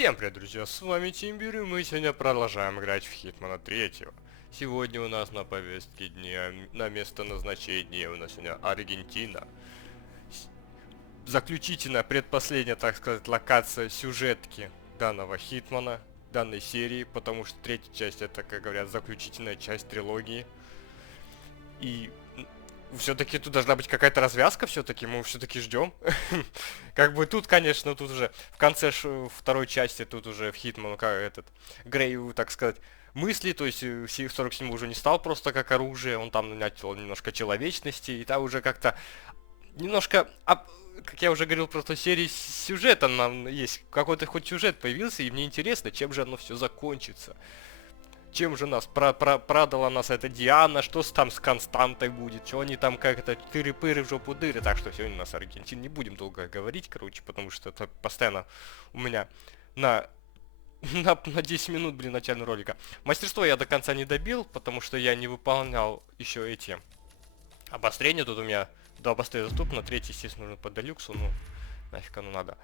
Всем привет, друзья, с вами Тимбер, и мы сегодня продолжаем играть в Хитмана 3. Сегодня у нас на повестке дня, на место назначения у нас сегодня Аргентина. Заключительная, предпоследняя, так сказать, локация сюжетки данного Хитмана, данной серии, потому что третья часть это, как говорят, заключительная часть трилогии. И все-таки тут должна быть какая-то развязка, все-таки мы все-таки ждем. Как бы тут, конечно, тут уже в конце второй части, тут уже в Хитман, как этот, Грей, так сказать, мысли, то есть 47 уже не стал просто как оружие, он там начал немножко человечности, и там уже как-то немножко, как я уже говорил, просто серии сюжета нам есть, какой-то хоть сюжет появился, и мне интересно, чем же оно все закончится. Чем же нас продала нас эта Диана, что там с Константой будет, что они там как-то тыры-пыры в жопу дыры. Так что сегодня у нас Аргентина, не будем долго говорить, короче, потому что это постоянно у меня на 10 минут, блин, начального ролика. Мастерство я до конца не добил, потому что я не выполнял еще эти обострения. Тут у меня 2 обострения доступно, 3, естественно, нужно по делюксу, ну, нафиг оно надо.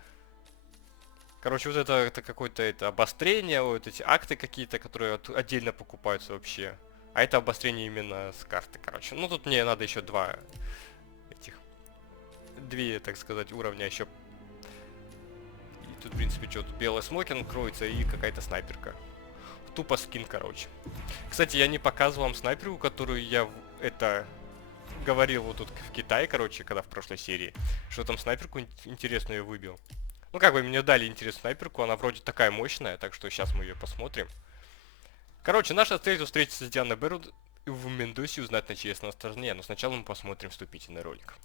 Короче, вот это какое-то обострение, вот эти акты какие-то, которые отдельно покупаются вообще. А это обострение именно с карты, короче. Ну, тут мне надо еще две, так сказать, уровня еще. И тут, в принципе, что, тут белый смокинг кроется и какая-то снайперка. Тупо скин, короче. Кстати, я не показывал вам снайперку, которую я говорил вот тут в Китае, короче, когда в прошлой серии. Что там снайперку интересную я выбил. Ну, как бы мне дали интересную снайперку, она вроде такая мощная, так что сейчас мы ее посмотрим. Короче, наша цель встретиться с Дианой Берут в Мендосе и узнать, на чьей она стороне, но сначала мы посмотрим вступительный ролик.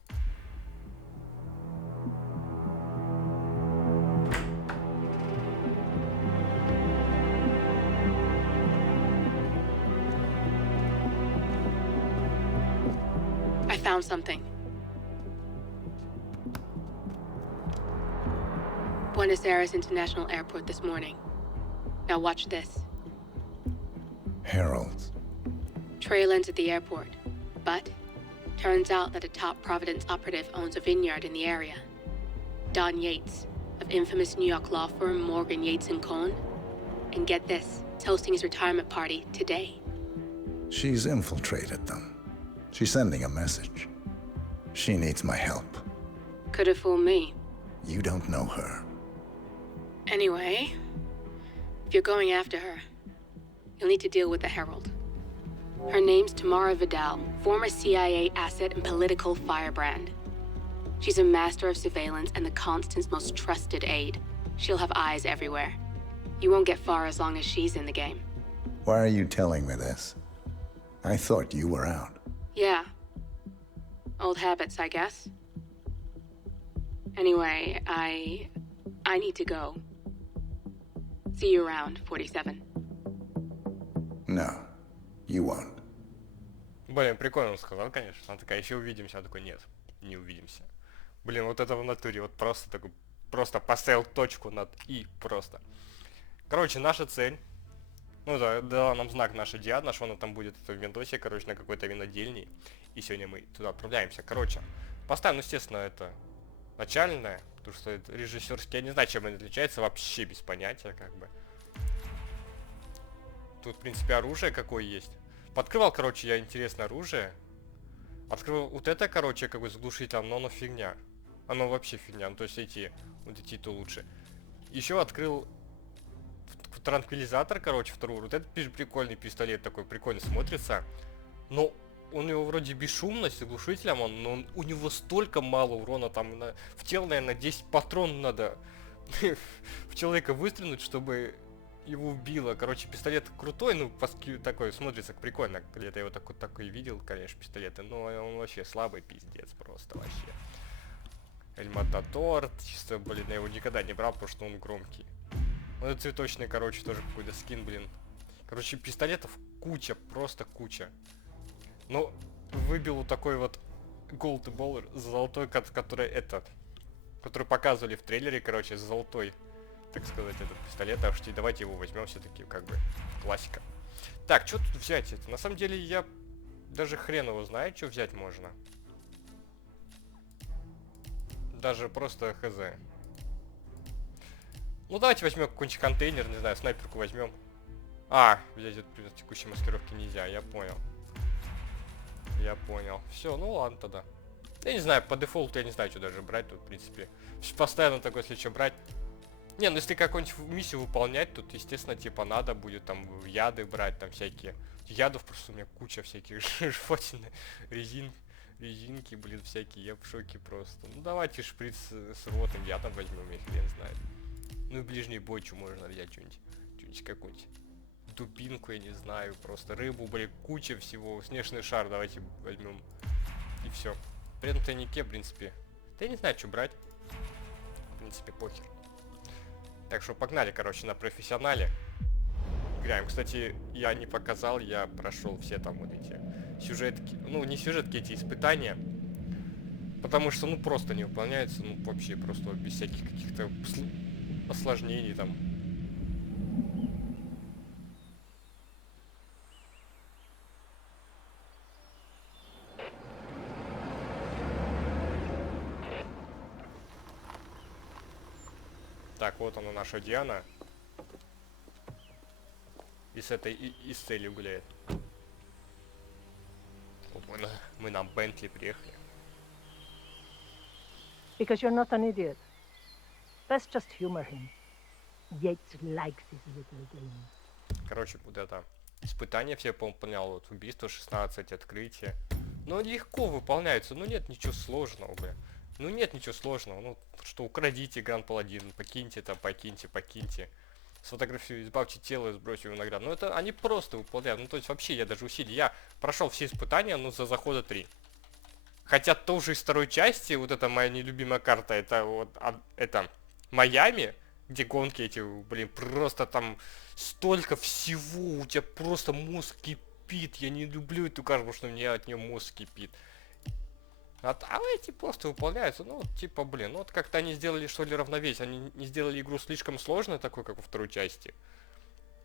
I found something. Buenos Aires International Airport this morning. Now watch this. Heralds. Trail ends at the airport. But turns out that a top Providence operative owns a vineyard in the area. Don Yates, of infamous New York law firm Morgan Yates & Cohn. And get this, he's hosting his retirement party today. She's infiltrated them. She's sending a message. She needs my help. Could have fooled me. You don't know her. Anyway, if you're going after her, you'll need to deal with the Herald. Her name's Tamara Vidal, former CIA asset and political firebrand. She's a master of surveillance and the Constant's most trusted aide. She'll have eyes everywhere. You won't get far as long as she's in the game. Why are you telling me this? I thought you were out. Yeah. Old habits, I guess. Anyway, I need to go. See you around, 47. No, you won't. Блин, прикольно он сказал, конечно. Она такая, еще увидимся. Я такой, нет, не увидимся. Блин, вот это в натуре, вот просто такой, просто поставил точку над «и» просто. Короче, наша цель. Ну да, дала нам знак наша Диана, что она там будет в Мендосе, короче, на какой-то винодельне. И сегодня мы туда отправляемся. Короче, поставим, ну, естественно, это начальное, потому что это режиссерский, я не знаю, чем он отличается, вообще без понятия, как бы. Тут, в принципе, оружие какое есть. Подкрывал, короче, я интересное оружие. Открыл вот это, короче, как бы с глушителем, но оно фигня. Оно вообще фигня, ну, то есть вот эти-то лучше. Еще открыл транквилизатор, короче, второй. Вот этот прикольный пистолет, такой прикольно смотрится. Но он его вроде бесшумность с глушителем, но у него столько мало урона, там в тело, наверное, 10 патронов надо в человека выстрелить, чтобы его убило. Короче, пистолет крутой, ну, такой, смотрится прикольно. Где-то я его такой видел, конечно, пистолеты, но он вообще слабый пиздец просто вообще. Эль Матадор, чисто, блин, я его никогда не брал, потому что он громкий. Вот это цветочный, короче, тоже какой-то скин, блин. Короче, пистолетов куча, просто куча. Ну, выбил вот такой вот Gold Baller золотой, который показывали в трейлере, короче, золотой, так сказать, этот пистолет. Так что давайте его возьмем все-таки, как бы, классика. Так, что тут взять это? На самом деле, я даже хрен его знает, что взять можно. Даже просто хз. Ну давайте возьмем какой-нибудь контейнер, не знаю, снайперку возьмем. А, взять эту предмет текущей маскировки нельзя, я понял. Я понял. Все, ну ладно тогда. Я не знаю, по дефолту я не знаю, что даже брать тут, в принципе. Постоянно такой, если что брать. Не, ну если какую-нибудь миссию выполнять, тут, естественно, типа надо будет там яды брать, там всякие. Ядов просто у меня куча всяких жвачины, резинки, блин, всякие, я в шоке просто. Ну давайте шприц с рвотным ядом возьмем, я хрен знает. Ну и ближний бой, что можно взять, что-нибудь какую-нибудь. Дубинку, я не знаю, просто рыбу, блин, куча всего. Снежный шар давайте возьмем. И все. При этом тайнике, в принципе. Да я не знаю, что брать. В принципе, похер. Так что погнали, короче, на профессионале. Играем. Кстати, я не показал, я прошел все там вот эти сюжетки. Ну, не сюжетки, эти испытания. Потому что, ну, просто не выполняется. Ну, вообще, просто без всяких каких-то осложнений там. Так, вот она, наша Диана. И с этой, и с целью гуляет. Мы на Бентли приехали. Because you're not an idiot. Let's just humor him. Yates likes his little game. Короче, вот это испытание все выполнял. Вот убийство 16, открытие. Ну, легко выполняются. Ну, нет ничего сложного, бля. Ну, нет ничего сложного. Ну, что украдите Гранд Паладин, покиньте там, покиньте. Сфотографию, избавьте тело и сбросьте его награду. Ну, это они просто выполняют. Ну, то есть, вообще, я даже усилий. Я прошел все испытания, ну, за захода 3. Хотя тоже из второй части, вот это моя нелюбимая карта, это вот, это Майами, где гонки эти, блин, просто там столько всего, у тебя просто мозг кипит. Я не люблю эту карту, потому что у меня от нее мозг кипит. А эти просто выполняются, ну, типа, блин, ну, вот как-то они сделали, что ли, равновесие. Они не сделали игру слишком сложной, такой, как во второй части.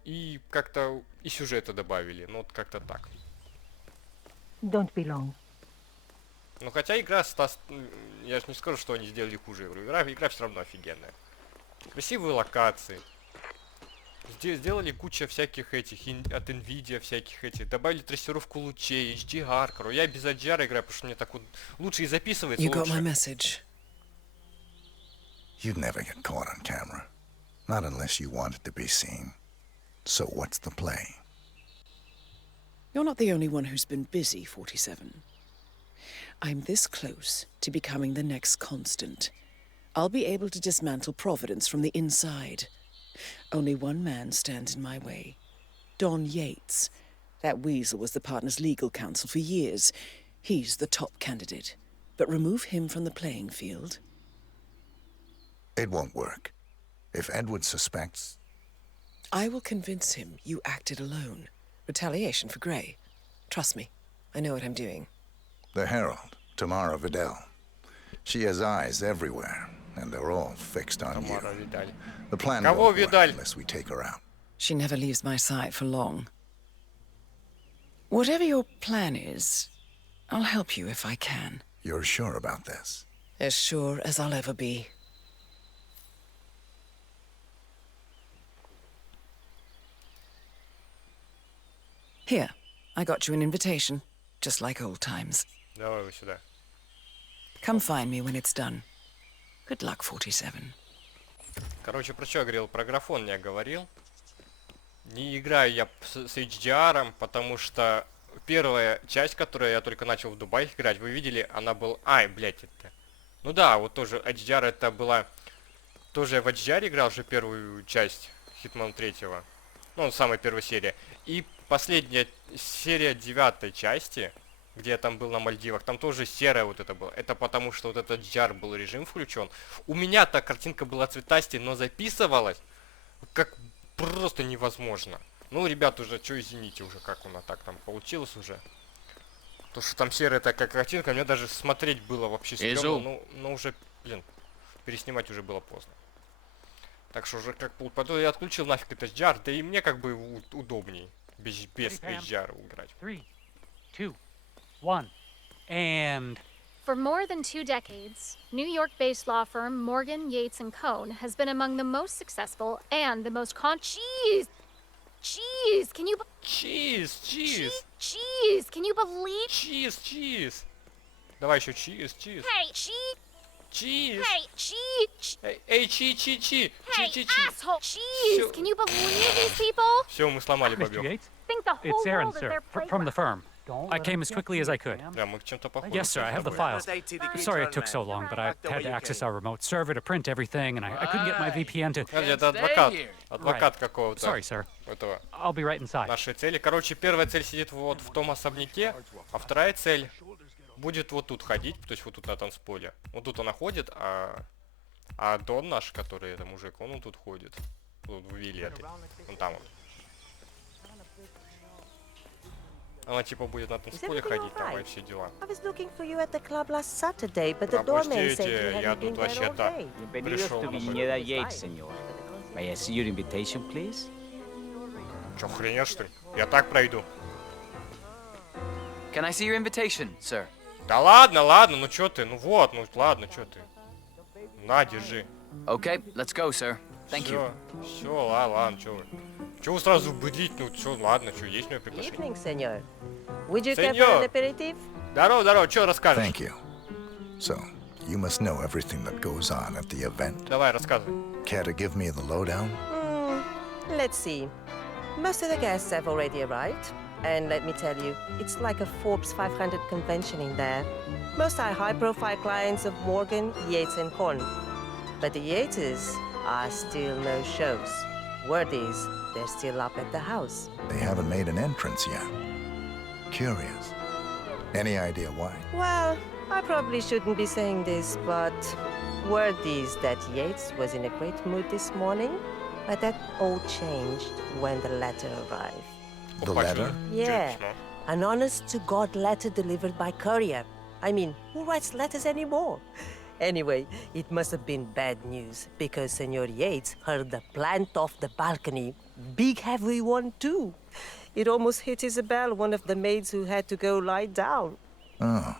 И как-то и сюжета добавили, ну, вот как-то так. Don't be long. Ну, хотя игра, я же не скажу, что они сделали хуже игру. Игра все равно офигенная. Красивые локации. Сделали куча всяких этих, от Nvidia всяких этих. Добавили трассировку лучей, HDR. Короче, я без HDR играю, потому что мне так вот лучше и записывается You got лучше. my message. You'd never get caught on camera. Not unless you wanted to be seen. So what's the play? You're not the only one who's been busy, 47. I'm this close to becoming the next constant. I'll be able to dismantle Providence from the inside. Only one man stands in my way. Don Yates. That weasel was the partner's legal counsel for years. He's the top candidate. But remove him from the playing field. It won't work. If Edward suspects... I will convince him you acted alone. Retaliation for Grey. Trust me, I know what I'm doing. The Herald, Tamara Vidal. She has eyes everywhere, and they're all fixed on you. Тамара Видаль. The plan Кого won't work Видаль? unless we take her out. She never leaves my side for long. Whatever your plan is, I'll help you if I can. You're sure about this? As sure as I'll ever be. Here, I got you an invitation, just like old times. Давай вы сюда. Come find me when it's done. Good luck, 47. Короче, про что я говорил? Про графон я говорил. Не играю я с HDR, потому что первая часть, которую я только начал в Дубае играть, вы видели, она была... Ай, блядь, это... Ну да, вот тоже HDR это была... Тоже я в HDR играл же первую часть Hitman 3-го. Ну, самая первая серия. И последняя серия 9-й части, где я там был на Мальдивах, там тоже серая вот это было. Это потому, что вот этот HDR был режим включен. У меня-то картинка была цветастой, но записывалась как просто невозможно. Ну, ребят, уже, что извините уже, как у нас так там получилось уже. То, что там серая такая картинка, мне даже смотреть было вообще стрёмно. Ну, уже, блин, переснимать уже было поздно. Так что уже как потом я отключил нафиг этот HDR, да и мне как бы удобней без HDR играть. 3, 2, 1, and For more than 2 decades, New York-based law firm Morgan, Yates & Cohn has been among the most successful and the most Cheese! Can you... Cheese! Cheese! Can you believe... Cheese! Давай еще cheese! Hey, Cheese! Hey, cheese! Эй, чи! Hey, asshole! Cheese! Can you believe these people? Все, мы сломали Mr. бобёк. Yates? Think the whole It's Aaron, world is sir, their from the playground. firm. I came as quickly as I could. Да, мы к чем-то похожи. Yes, sir, I have the files. Sorry it took so long, but I had to access our remote server to print everything, and I couldn't get my VPN to... Это адвокат. Адвокат какого-то. Sorry, sir. Этого. I'll be right inside. Нашей цели. Короче, первая цель сидит вот в том особняке, а вторая цель будет вот тут ходить, то есть вот тут на танцполе. Вот тут она ходит, а Дон наш, который это мужик, он вот тут ходит. Тут в Виллеты. Вон там вот. Она типа будет на танцполе ходить, там и все дела. Пропустите, я тут вообще-то пришел. May I see your invitation, please? Чё, хренешь, что ли? Я так пройду. Can I see your invitation, sir? Да ладно, ну чё ты? Ну вот, ну ладно, чё ты? На, держи. Okay, let's go, sir. Thank you. Все, ладно, чё вы? Чё вы сразу быдлить? Ну чё, ладно, чё, есть мое приглашение? Senor. Would you care for an aperitif? Здорово, чё расскажешь? Thank you. So, you must know everything that goes on at the event. Давай, рассказывай. Care to give me the lowdown? Let's see. Most of the guests have already arrived. And let me tell you, it's like a Forbes 500 convention in there. Most are high-profile clients of Morgan, Yates & Cohn. But the Yateses are still no shows. Word is, they're still up at the house. They haven't made an entrance yet. Curious. Any idea why? Well, I probably shouldn't be saying this, but word is that Yates was in a great mood this morning, but that all changed when the letter arrived. The letter? Yeah, an honest-to-God letter delivered by courier. I mean, who writes letters anymore? Anyway, it must have been bad news, because Senor Yates heard the plant off the balcony. Big heavy one, too. It almost hit Isabel, one of the maids who had to go lie down. Oh.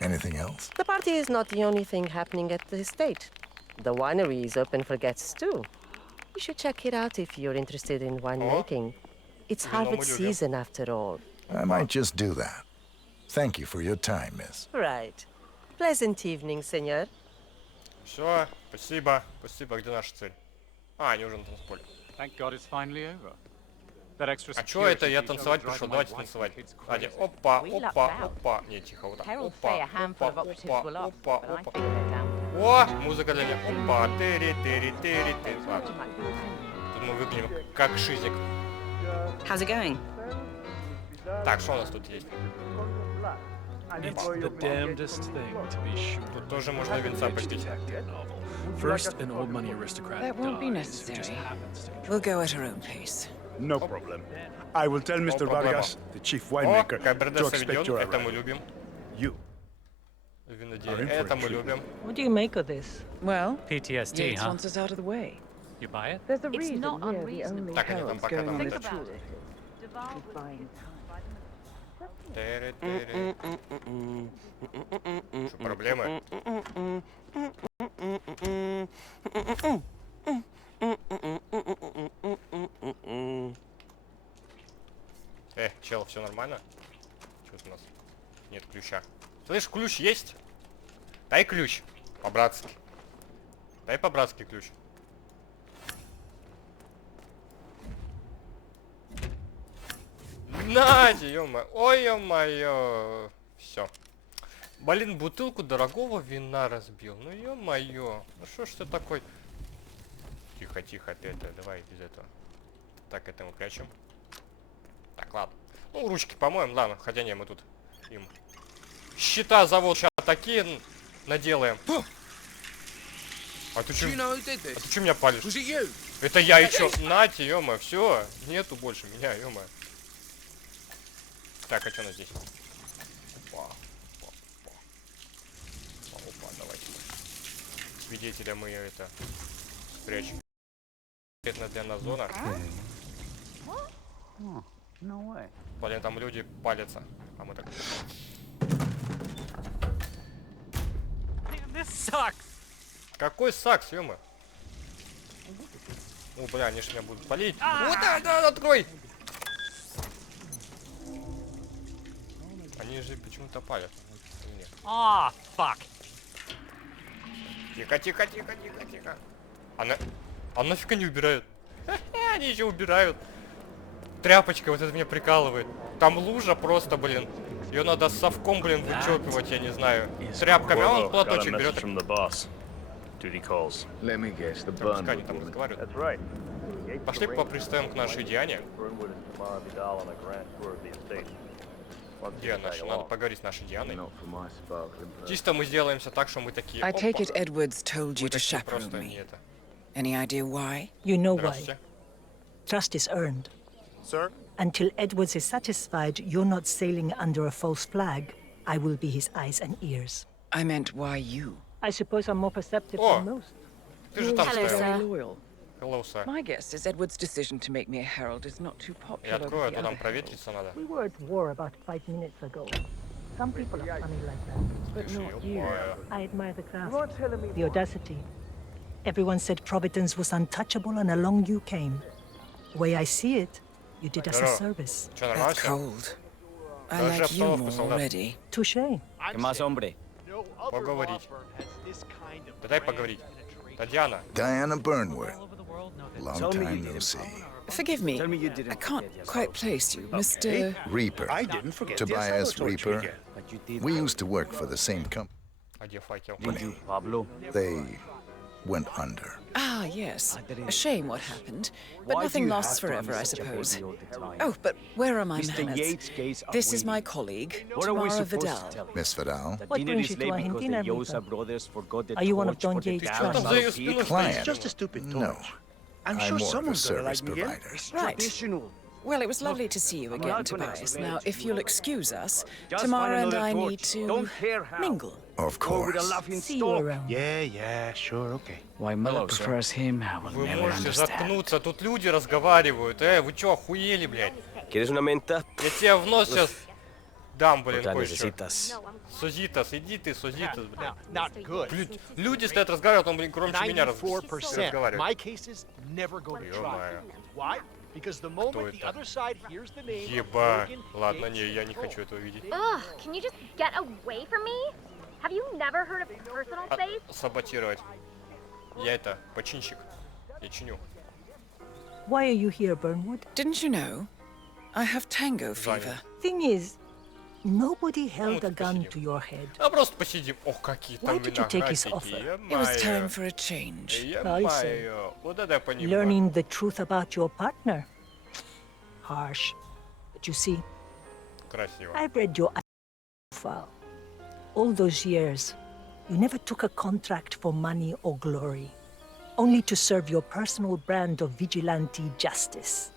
Anything else? The party is not the only thing happening at the estate. The winery is open for guests, too. You should check it out if you're interested in winemaking. It's harvest season, after all. I might just do that. Thank you for your time, miss. Right. Pleasant evening, senor. Все, спасибо. Где наша цель? А, они уже на танцполе. А чё это? Я танцевать пришел. Давайте танцевать. Опа. Не, тихо, вот так. Опа. О, музыка для меня. Опа. Тери. Ладно. Тут мы выглядим как шизик. How's it going? Так, что у нас тут есть? It's the damnedest thing to be sure. Тут тоже можно винца попить. First, an old money aristocrat That won't be dies who just necessary. happens to be We'll go at our own pace. No problem. I will tell Mr. Vargas, the chief О, winemaker, to Каберне expect Савиньон, your это мы arrival. любим. You. Винодельня, это мы любим. What do you make of this? Well, PTSD, Yates huh? wants us out of the way. You buy it? There's a It's reason not we're the unreasonable. only Так, они там heralds пока going там on это. this tour. Keep buying time. Что, проблемы? Чел, все нормально? Что-то у нас нет ключа. Слышь, ключ есть? Дай ключ. По-братски. Дай по-братски ключ. Нате, ё-моё. Ой, ё-моё. Все. Блин, бутылку дорогого вина разбил. Ну ё-моё. Ну что ж ты такой? Тихо, опять. Давай без этого. Так, это мы прячем. Так, ладно. Ну, ручки помоем, ладно. Хотя не, мы тут им счета завод сейчас такие наделаем. А ты чё меня палишь? Это я и чё? Нате, ё-моё, все. Нету больше меня, ё-моё. Так, а что у нас здесь? Опа, давайте. Свидетеля мы это спрячем. Это для нас зона. Блин, там люди палятся. А мы так... Какой сакс, ё-мо? О, бля, они ж меня будут палить. Вот, да, открой! Они же почему-то палят. А, fuck. Тихо, тихо, тихо, тихо, тихо. А нафиг они убирают? Они еще убирают. Тряпочка вот это меня прикалывает. Там лужа просто, блин. Ее надо совком, блин, вычерпывать, я не знаю. Тряпками, а он платочек берет. Пускай они там разговаривают. Пошли поприставим к нашей Диане. Где наша? Надо поговорить с нашей Дианой. Чисто мы сделаемся так, что мы такие. I take it опа. Edwards told you Мы to такие chaperone просто me. не это. Any idea why? You know why. Здравствуйте. Trust is earned. Sir? Until Edwards is satisfied you're not sailing under a false flag, I will be his eyes and ears. I meant why you. I suppose I'm more perceptive О, than most. ты же там Hello, стоял. sir. Loyal. Hello, sir. My guess is Edward's decision to make me a herald is not too Я popular открою, а with то the там other проветриться надо. We were at war about 5 minutes ago. Some people are funny like that. but not you. Ё-моё. I admire the craft, the audacity. Everyone said Providence was untouchable and along you came. The way I see it, you did us a Здорово. service. Чё, нормально That's всё? cold. I Даже like you обстановка, more солдат. already. Touché. ¿Qué más, hombre? Поговорить. Да дай поговорить. Татьяна. Diana Burnwood. Long time no see. Forgive me, I can't quite place you, Mr. Reaper. I didn't forget. Tobias Reaper. We used to work for the same company. А где факел? Pablo. They went under. Ah, yes. A shame what happened, but nothing lasts forever, I suppose. Oh, but where are my manners? This is my colleague, Tamara Vidal. Miss Vidal. What brings you to Argentina, Rita? Are you one of Don Yates' Что там clients? за её спиной Client. стоит? Just a stupid No. torch. I'm I'm sure more of a someone's gonna service like me again. provider. It's Right. traditional. Well, it was lovely to see you again, Tobias. Now, if you'll excuse us, Tamara and I need to mingle. Of course. See you around. Yeah, sure, okay. Why Mother prefers him, I will Вы never можете understand. заткнуться, тут люди разговаривают. Вы чё, охуели, блядь? ¿Quieres una menta? Я тебе в нос сейчас дам, блин, La кое-что. necesitas. Созитас, иди ты, Созитас, блядь. Not good. Люди стоят, разговаривают, он, блин, громче меня 94% of разговаривает. my cases never go to trial. Ё-моё. Why? Because the moment the это? other side hears the name of Еба. Morgan, Ладно, Yates, не, я не oh, хочу этого видеть. Ugh, can you just get away from me? Have you never heard of personal space? Саботировать. Я это, починщик. Я чиню. Why are you here, Burnwood? Didn't you know? I have tango Занят. fever. Thing is, nobody held ты a gun посидим. to your head. А просто посидим. Ох, какие там Why did you take his виноградники. It was time Ё-моё. for a change. Ё-моё. Вот это я понимаю. Learning the truth about your partner. Harsh. But you see, Красиво. I've read your profile. All those years, you never took a contract for money or glory, only to serve your personal brand of vigilante justice,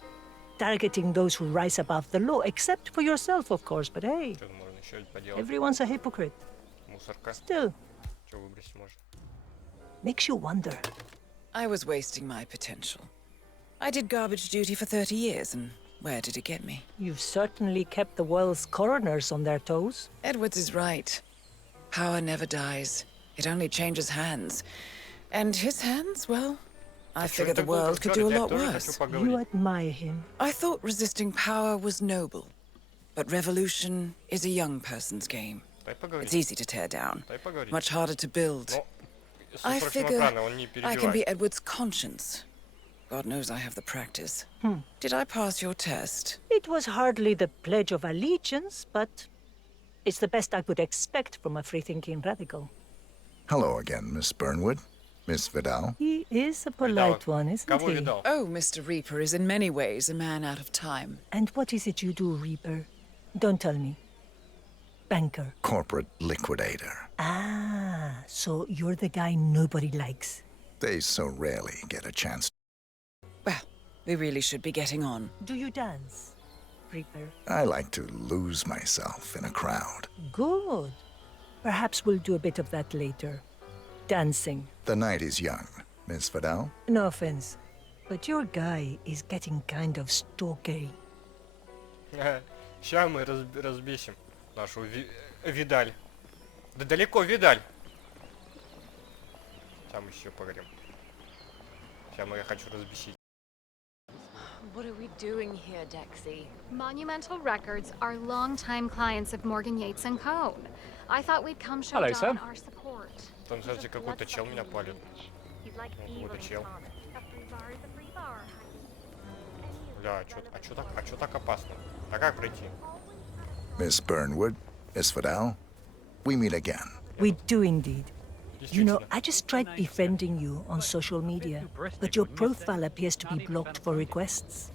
targeting those who rise above the law, except for yourself, of course, but hey, Что можно еще поделать? everyone's a hypocrite. Мусорка. Still, Что выбросить можно? makes you wonder. I was wasting my potential. I did garbage duty for 30 years, and where did it get me? You've certainly kept the world's coroners on their toes. Edwards is right. Power never dies. It only changes hands. And his hands, well, I figured the world could do a lot worse. You admire him. I thought resisting power was noble. But revolution is a young person's game. Дай поговорить. It's easy to tear down, Дай поговорить. much harder to build. Но, I с figure он не I can be перебивает. Edward's conscience. God knows I have the practice. Did I pass your test? It was hardly the Pledge of Allegiance, but it's the best I could expect from a free-thinking radical. Hello again, Miss Burnwood. Miss Vidal. He is a polite one, isn't Кого he? видал? Oh, Mr. Reaper is in many ways a man out of time. And what is it you do, Reaper? Don't tell me. Banker. Corporate liquidator. Ah, so you're the guy nobody likes. They so rarely get a chance. Well, we really should be getting on. Do you dance, Reaper? I like to lose myself in a crowd. Good. Perhaps we'll do a bit of that later. Dancing. The night is young, Miss Vidal. No offense, but your guy is getting kind of stalkery. Сейчас мы разбесим нашу Видаль. Да далеко Видаль. Там еще поговорим. Сейчас я хочу разбесить. What are we doing here, Dexy? Monumental Records are longtime clients of Morgan Yates and Cohn. I thought we'd come show Don our support. Там, кстати, какой-то чел меня палит. Какой-то чел. Бля, а чё так опасно? А как пройти? Miss Burnwood, Miss Vidal, we meet again. We do indeed. You know, I just tried befriending you on social media, but your profile appears to be blocked for requests.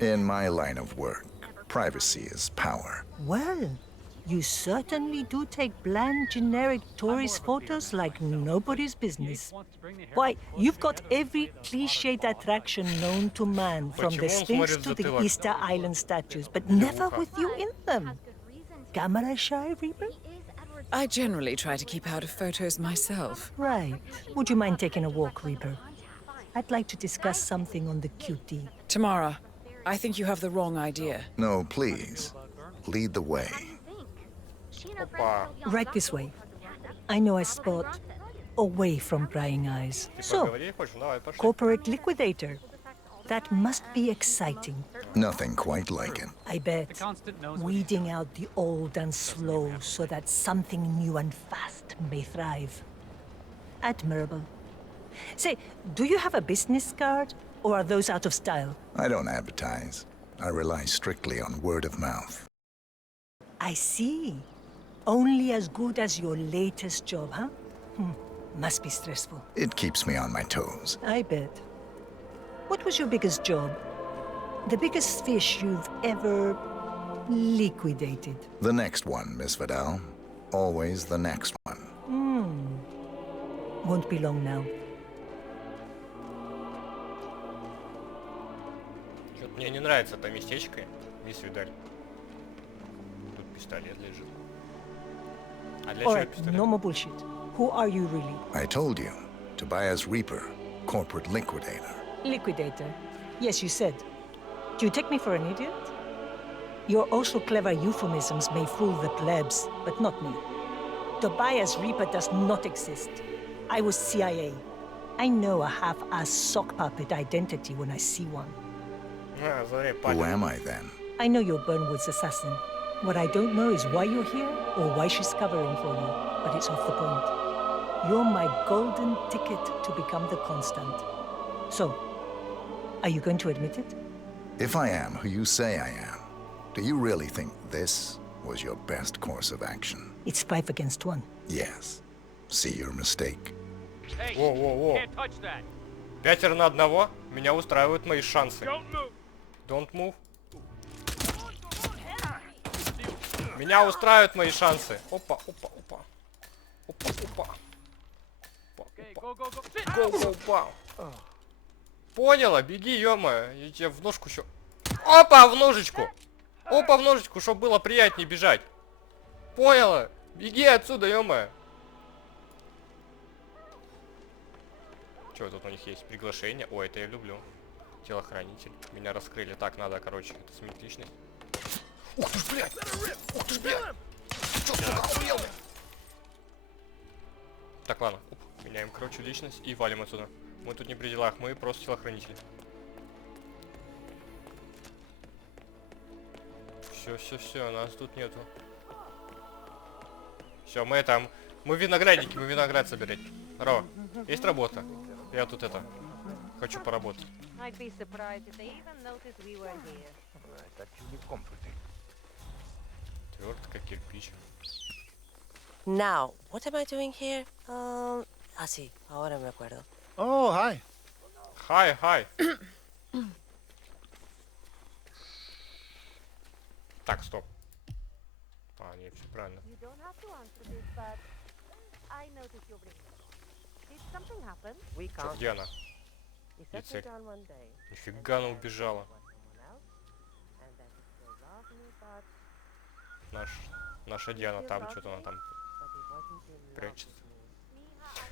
In my line of work, privacy is power. Well, you certainly do take bland, generic tourist photos like nobody's business. Why, you've got every cliched attraction known to man, from the Sphinx to the Easter Island statues, but never with you in them. Camera shy, Reaper? I generally try to keep out of photos myself. Right. Would you mind taking a walk, Reaper? I'd like to discuss something on the QT. Tamara, I think you have the wrong idea. No, please. Lead the way. Right this way. I know a spot away from prying eyes. So, corporate liquidator. That must be exciting. Nothing quite like it. I bet. Weeding out the old and slow so that something new and fast may thrive. Admirable. Say, do you have a business card, or are those out of style? I don't advertise. I rely strictly on word of mouth. I see. Only as good as your latest job, huh? Must be stressful. It keeps me on my toes. I bet. What was your biggest job? The biggest fish you've ever liquidated? The next one, Miss Vidal. Always the next one. Won't be long now. Что-то мне не нравится это местечко, мисс Видаль. Тут пистолет лежит. А для чего пистолет? No more bullshit. Who are you really? I told you. Tobias Reaper, corporate liquidator. Liquidator. Yes, you said. Do you take me for an idiot? Your also clever euphemisms may fool the plebs, but not me. Tobias Reaper does not exist. I was CIA. I know a half-ass sock puppet identity when I see one. Who am I then? I know you're Burnwood's assassin. What I don't know is why you're here or why she's covering for you, but it's off the point. You're my golden ticket to become the constant. So, are you going to admit it? If I am who you say I am, do you really think this was your best course of action? It's 5 against 1. Yes. See your mistake. Во-во-во. 5 на 1. Меня устраивают мои шансы. Don't move. Меня устраивают мои шансы. Опа, опа, опа. Опа, опа. Опа. Поняла, беги, ё-моё. Я тебе в ножку еще. Опа, в ножечку. Опа, в ножечку, чтобы было приятнее бежать. Поняла? Беги отсюда, ё-моё. Что тут у них есть? Приглашение. Ой, это я люблю. Телохранитель. Меня раскрыли. Так, надо, короче, это сменить личность. Ух ты ж, блядь! Ух ты ж, блядь! Чё, сука, охуел? Так, ладно. Оп, меняем, короче, личность и валим отсюда. Мы тут не при делах, мы просто телохранители. Все, нас тут нету. Все, мы там... Мы виноградники, мы виноград собирать. Здорово. Есть работа? Я тут это... Хочу поработать. Твёрдка, кирпич. Now, what am I doing here? Sí, ahora me acuerdo. Oh, hi. Hi. Так, стоп. А, нет, все правильно. Чё, где она? Яйцерь. Нифига она убежала. Наша Диана там, что-то она там прячется.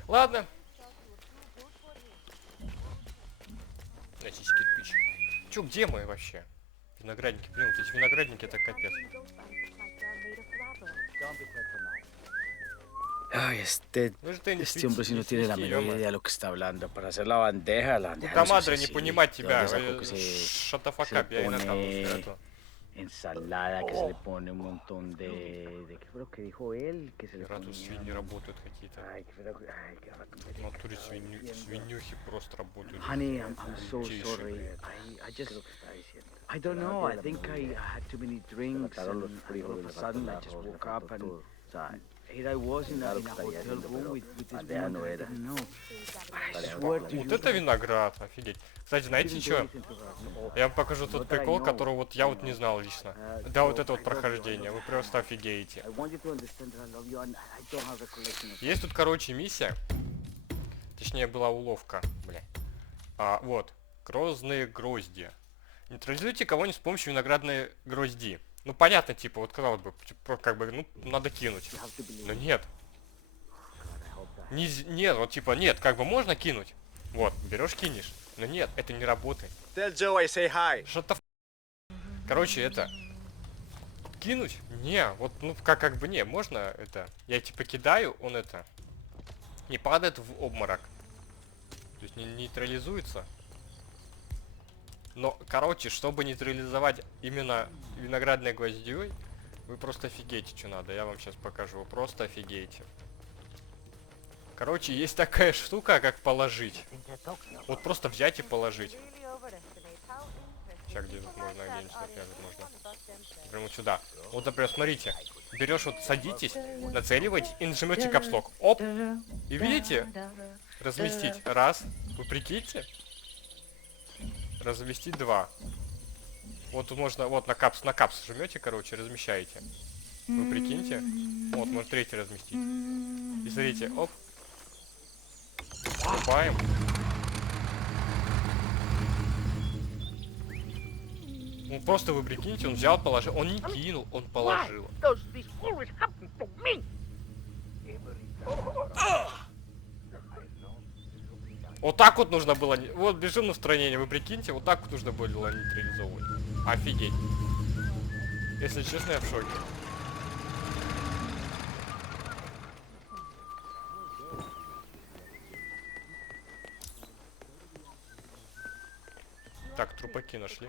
Ладно. Здесь есть кирпич. Чё, где мы вообще? Виноградники, блин, вот эти виноградники это капец. Ay, este hombre si no tiene la menor idea de lo que está hablando. Para hacer la bandeja no madre, sé не si понимать тебя. toda esa cosa que Shut the fuck se up, я иногда pone ensalada, que se le pone un montón de... ¿Qué fue lo que dijo él? Que se le Рад, ponía... свиньи работают какие-то. Ay, qué rato. В натуре свинюхи просто работают. Honey, I'm so sorry. I just... I don't know. I think I had too many drinks and all of a sudden I just woke up and here I was in a hotel room with this woman I didn't know. I swear to you. Вот это виноград, офигеть. Кстати, знаете что? Я вам покажу тот прикол, которого вот я вот не знал лично. Да, вот это вот прохождение, вы просто офигеете. Есть тут, короче, миссия. Точнее, была уловка, бля. Вот, грозные грозди. Нейтрализуйте кого-нибудь с помощью виноградной грозди. Ну, понятно, типа, вот казалось бы, как бы, ну, надо кинуть. Но нет. Нет, вот типа, нет, как бы можно кинуть. Вот, берешь, кинешь. Но нет, это не работает. Tell Joe I say hi. Короче, это... Кинуть? Не, вот, ну, как бы, не, можно это... Я, типа, кидаю, он это... Не падает в обморок. То есть не нейтрализуется. Но, короче, чтобы нейтрализовать именно виноградной гвоздёй, вы просто офигеете, что надо. Я вам сейчас покажу. Вы просто офигеете. Короче, есть такая штука, как положить. Вот просто взять и положить. Сейчас, где тут можно, где-нибудь, например, можно. Прямо вот сюда. Вот, например, смотрите. Берешь, вот садитесь, нацеливаете и нажмете капслок. Оп! И видите? Разместить. Раз. Вы прикиньте? Разместить 2. Вот тут можно, вот на капс жмете, короче, размещаете. Вы прикиньте. Вот, можно 3 разместить. И смотрите, оп. Врубаем. Ну просто вы прикиньте, он взял, положил. Он не кинул, он положил. Вот так вот нужно было... Вот, бежим на устранение, вы прикиньте, вот так вот нужно было нейтрализовывать. Офигеть. Если честно, я в шоке. Так, трупаки нашли.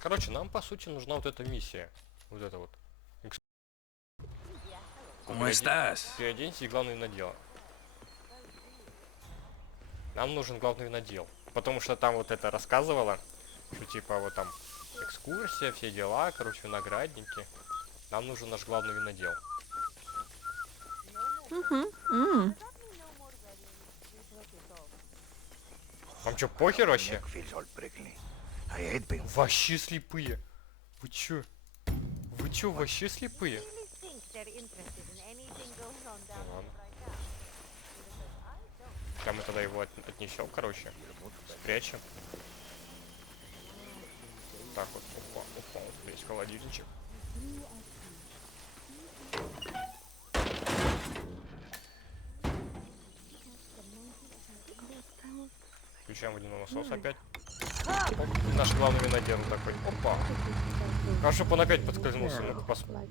Короче, нам, по сути, нужна вот эта миссия. Вот это вот. Переоденься и главный винодел. Нам нужен главный винодел. Потому что там вот это рассказывало, что типа вот там экскурсия, все дела, короче, виноградники. Нам нужен наш главный винодел. Вам чё, похер вообще? Вообще слепые. Вы чё? Вы чё, вообще слепые? Сейчас мы тогда его отнесем, короче. Спрячем. Так вот, опа, здесь холодильничек. Включаем водяной насос опять. Оп, наш главный винодел такой. Опа. А чтоб он опять подскользнулся, ну-ка сможет?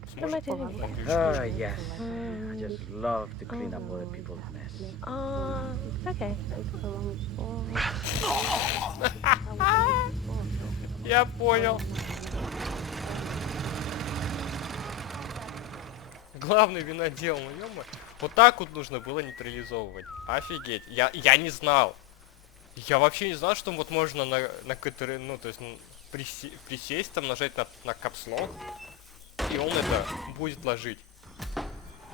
Yes. I just love to clean up other people's mess. Okay. Я понял. Главный винодел, ну ё-моё. Вот так вот нужно было нейтрализовывать. Офигеть. Я не знал. Я вообще не знал, что вот можно на который, ну, то есть присесть, там нажать на капслок, и он это будет ложить.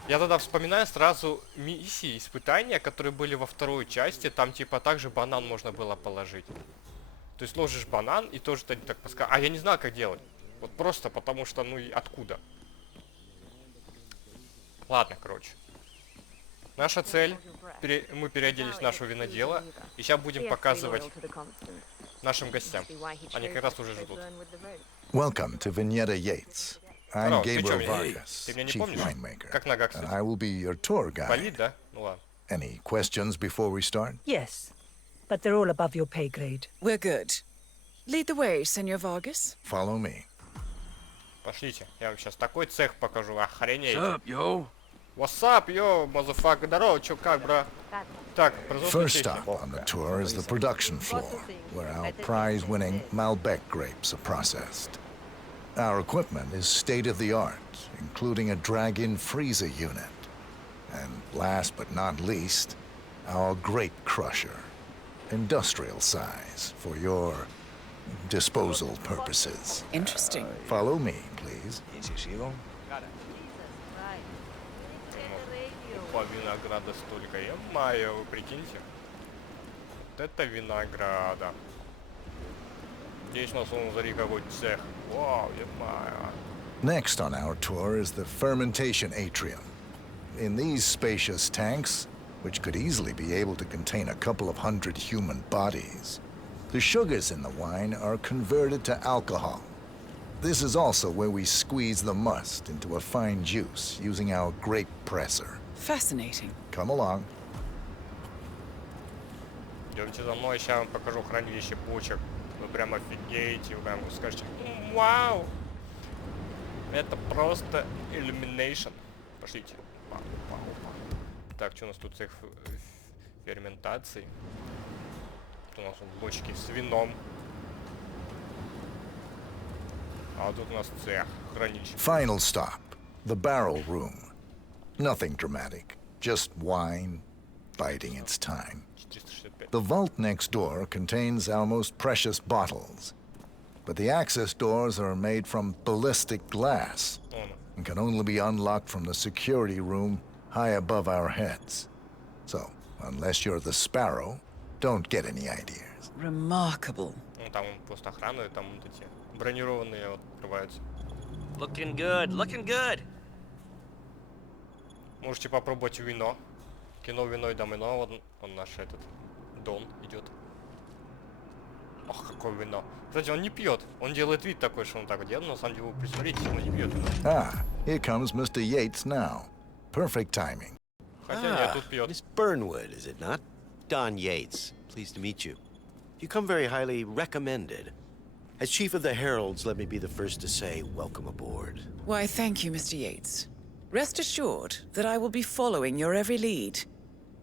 Я тогда вспоминаю сразу миссии, испытания, которые были во второй части, там типа также банан можно было положить. То есть ложишь банан и тоже так подсказывает. А я не знал, как делать. Вот просто потому что, ну и откуда. Ладно, короче. Наша цель, мы переоделись в нашего винодела, и сейчас будем показывать нашим гостям. Они как раз уже ждут. Welcome to Vignetta Yates. I'm Gabriel Vargas, Ты меня не chief помнишь? winemaker, Как нога, and кстати? I will be your tour guide. Болит, да? Ну ладно. Any questions before we start? Yes, but they're all above your pay grade. We're good. Lead the way, Senor Vargas. Follow me. Пошлите, я вам сейчас такой цех покажу, охренеть. What's up, yo? What's up, yo, motherfucker? Здорово, чё, как, бро? Так, First stop on the tour is the production floor, where our prize-winning Malbec grapes are processed. Our equipment is state-of-the-art, including a drag-in freezer unit. And last but not least, our grape crusher. Industrial size for your disposal purposes. Interesting. Follow me, please. По винограда столько, е-мое, вы прикиньте. Вот это винограда. Здесь у нас, смотри, какой цех. Вау, е-мое. Next on our tour is the fermentation atrium. In these spacious tanks, which could easily be able to contain a couple of hundred human bodies, the sugars in the wine are converted to alcohol. This is also where we squeeze the must into a fine juice using our grape presser. Fascinating. Come along. Идемте за мной, сейчас вам покажу хранилище бочек. Вы прям офигеете, вы прям скажете, вау! Это просто illumination. Пошлите. Так, что у нас тут цех ферментации? Тут у нас бочки с вином. А тут у нас цех, хранилище. Final stop, the barrel room. Nothing dramatic, just wine biding its time. The vault next door contains our most precious bottles, but the access doors are made from ballistic glass and can only be unlocked from the security room high above our heads. So, unless you're the Sparrow, don't get any ideas. Remarkable. Там просто охрана, там вот эти бронированные вот открываются. Looking good, looking good. Можете попробовать вино. Кино, вино и домино. Вот он наш этот Дон идет. Ох, какое вино. Кстати, он не пьет. Он делает вид такой, что он так делает, но на самом деле вы присмотритесь, он не пьет. Ah, here comes Mr. Yates now. Perfect timing. Хотя нет, тут пьет. Miss Burnwood, is it not? Don Yates. Pleased to meet you. You come very highly recommended. As Chief of the Heralds, let me be the first to say welcome aboard. Why, thank you, Mr. Yates. Rest assured that I will be following your every lead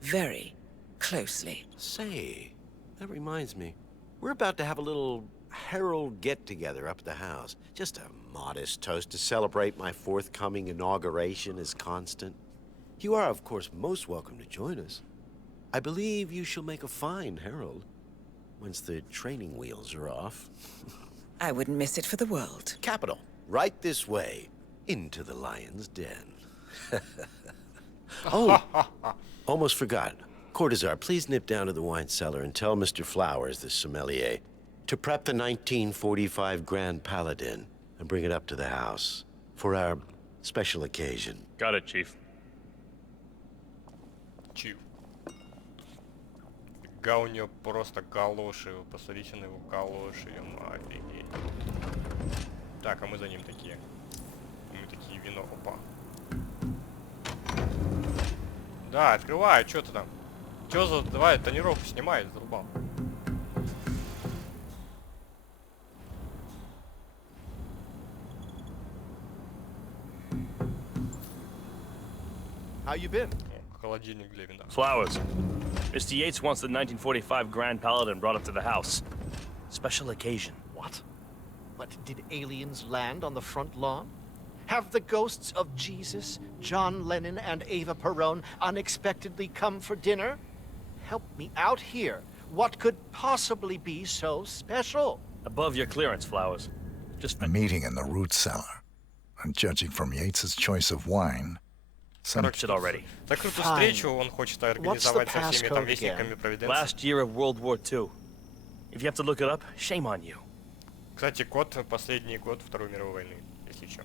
very closely. Say, that reminds me. We're about to have a little Herald get-together up at the house. Just a modest toast to celebrate my forthcoming inauguration as Constant. You are, of course, most welcome to join us. I believe you shall make a fine Herald once the training wheels are off. I wouldn't miss it for the world. Capital. Right this way, into the lion's den. Oh, almost forgot. Cortazar, please nip down to the wine cellar and tell Mr. Flowers, the sommelier, to prep the 1945 Grand Paladin and bring it up to the house for our special occasion. Got it, Chief. Chief. Га у него просто галоши. Вы посмотрите на его галоши. Офигеть. Так, а мы за ним такие. Мы такие вино. Опа. Да, открывай, что ты там? Чё за... Давай, тонировку снимай, зарубал. How you been? Холодильник для вина. Flowers. Mr. Yates wants the 1945 Grand Paladin brought up to the house. Special occasion. What? What, did aliens land on the front lawn? Have the ghosts of Jesus, John Lennon, and Eva Perón unexpectedly come for dinner? Help me out here. What could possibly be so special? Above your clearance, Flowers. Just a meeting in the root cellar. And judging from Yates's choice of wine, закрытую встречу он хочет организовать со всеми там вестниками провиденции. Last year of World War II. If you have to look it up, shame on you. Кстати, год, последний год Второй мировой войны, если что.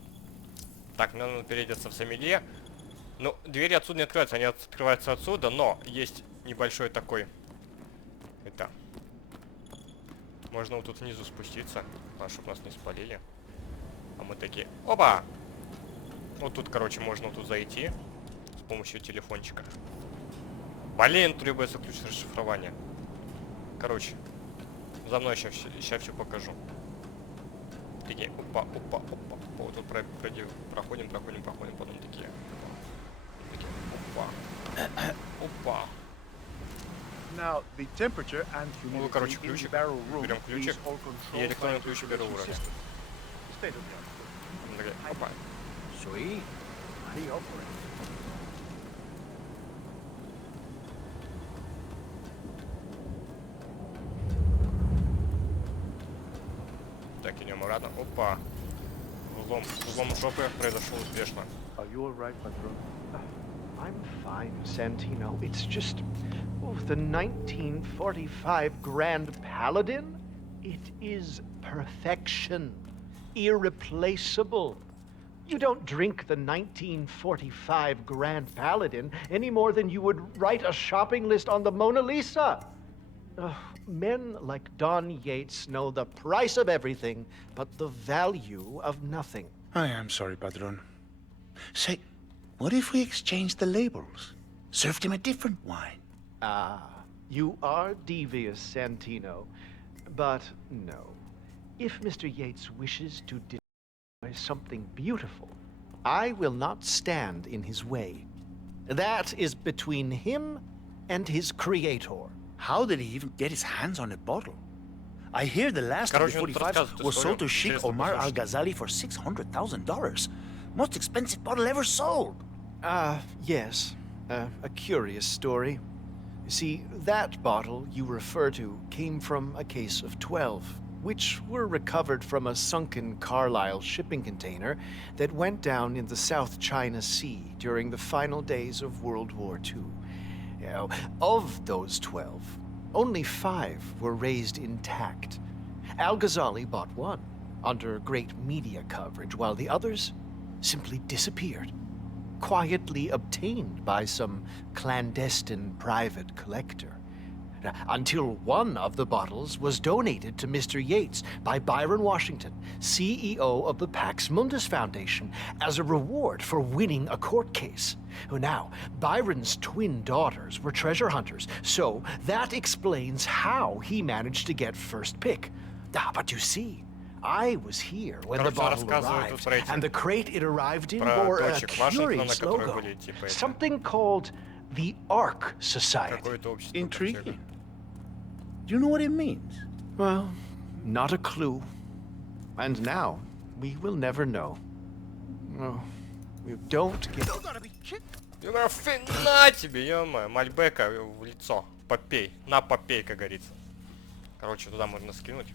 Так, мне надо переодеться в сомелье. Ну, двери отсюда не открываются, они открываются отсюда, но есть небольшой такой... Это... Можно вот тут внизу спуститься, чтобы нас не спалили. А мы такие... Опа! Вот тут, короче, можно вот тут зайти с помощью телефончика. Блин, требуется ключ расшифрования. Короче, за мной сейчас все покажу. такие, опа, вот тут проходим, потом такие, опа. Now, the temperature and Ну, короче, humidity in the ключик, barrel room берем ключик is all и controlled электронный by ключ первого уровня. system. State of the art. Такие, опа. Sweet. Hurry up for it. Так, идем обратно. Опа. Взлом жопы произошел успешно. Are you all right, Patron? I'm fine, Santino. It's just... Oh, the 1945 Grand Paladin? It is perfection. Irreplaceable. You don't drink the 1945 Grand Paladin any more than you would write a shopping list on the Mona Lisa. Men like Don Yates know the price of everything, but the value of nothing. I am sorry, Patron. Say, what if we exchanged the labels? Served him a different wine? Ah, you are devious, Santino. But no. If Mr. Yates wishes to destroy something beautiful, I will not stand in his way. That is between him and his creator. How did he even get his hands on a bottle? I hear the last of the 45s was sold to Sheikh Omar Al-Ghazali for $600,000. Most expensive bottle ever sold. Yes. A curious story. See, that bottle you refer to came from a case of 12, which were recovered from a sunken Carlisle shipping container that went down in the South China Sea during the final days of World War II. Of those 12, only 5 were raised intact. Al-Ghazali bought one under great media coverage, while the others simply disappeared, quietly obtained by some clandestine private collector. Until one of the bottles was donated to Mr. Yates by Byron Washington, CEO of the Pax Mundus Foundation, as a reward for winning a court case. Now, Byron's twin daughters were treasure hunters, so that explains how he managed to get first pick. But you see, I was here when the bottle arrived, and the crate it arrived in bore a curious logo, something called the Ark Society. Intriguing. Do you know what it means? Well, not a clue. And now, we will never know. No, we don't get... На тебе, ё-моё, мальбека в лицо. Попей. На, попей, как говорится. Короче, туда можно скинуть.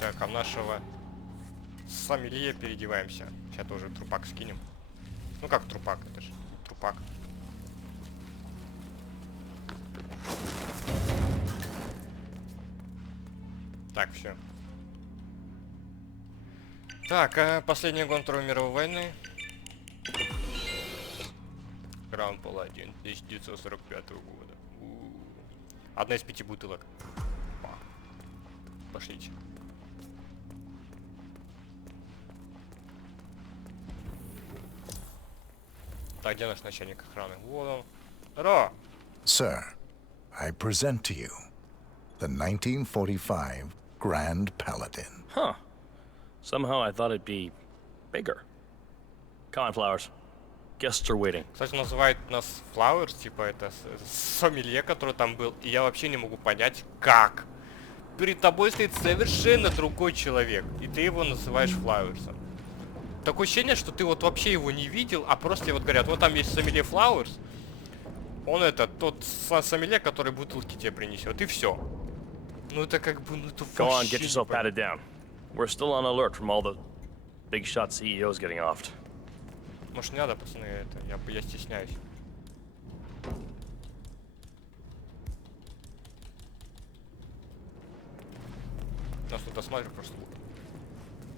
Так, а в нашего сомелье переодеваемся. Сейчас тоже трупак скинем. Ну как трупак, это же трупак. Так, все. Так, последний гон Второй мировой войны. Граунд Паладин 1945 года. Одна из 5 бутылок. Пошлите. Так, где наш начальник охраны? Вот он. Здорово! Sir, I present to you the 1945 Grand Paladin. Huh. Somehow I thought it'd be bigger. Come on, Flowers. Guests are waiting. Кстати, называют нас Flowers, типа это сомелье, который там был. И я вообще не могу понять, как. Перед тобой стоит совершенно другой человек, и ты его называешь Flowers. Такое ощущение, что ты вот вообще его не видел, а просто вот говорят, вот там есть сомелье Flowers. Он это тот сомелье, который бутылки тебе принесет, и все. Ну это как бы, ну это Go on, get yourself patted down. We're still on alert from all the big shot CEOs getting offed. Может не надо, пацаны, это я стесняюсь. Нас тут осматривают просто.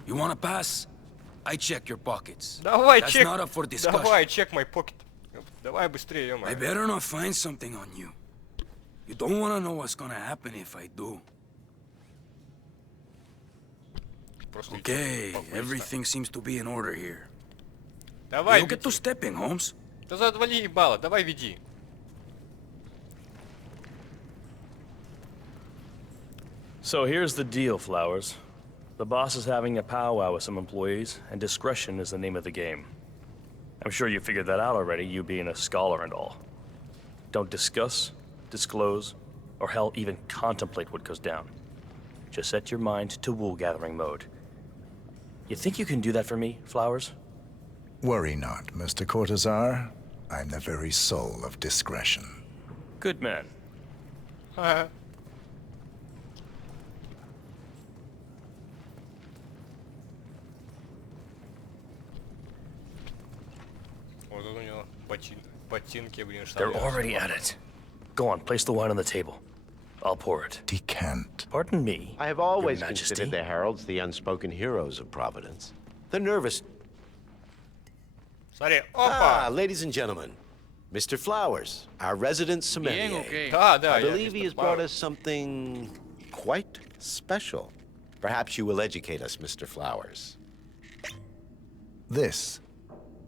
You wanna pass? I check your pockets. Давай, That's чек. not up for discussion. Давай, check my pocket. Давай быстрее, ё-моё. I better not find something on you. You don't wanna know what's gonna happen if I do. Okay, everything seems to be in order here. Давай, Look at to stepping, Holmes. Да отвали ебало, давай веди. So here's the deal, Flowers. The boss is having a powwow with some employees, and discretion is the name of the game. I'm sure you figured that out already, you being a scholar and all. Don't discuss, disclose, or hell, even contemplate what goes down. Just set your mind to wool-gathering mode. You think you can do that for me, Flowers? Worry not, Mr. Cortazar. I'm the very soul of discretion. Good man. They're already at it. Go on, place the wine on the table. I'll pour it. Decant. Pardon me, I have always Your Majesty. considered the heralds the unspoken heroes of Providence. The nervous... Sorry. Ladies and gentlemen, Mr. Flowers, our resident sommelier. I I believe he has brought us something quite special. Perhaps you will educate us, Mr. Flowers. This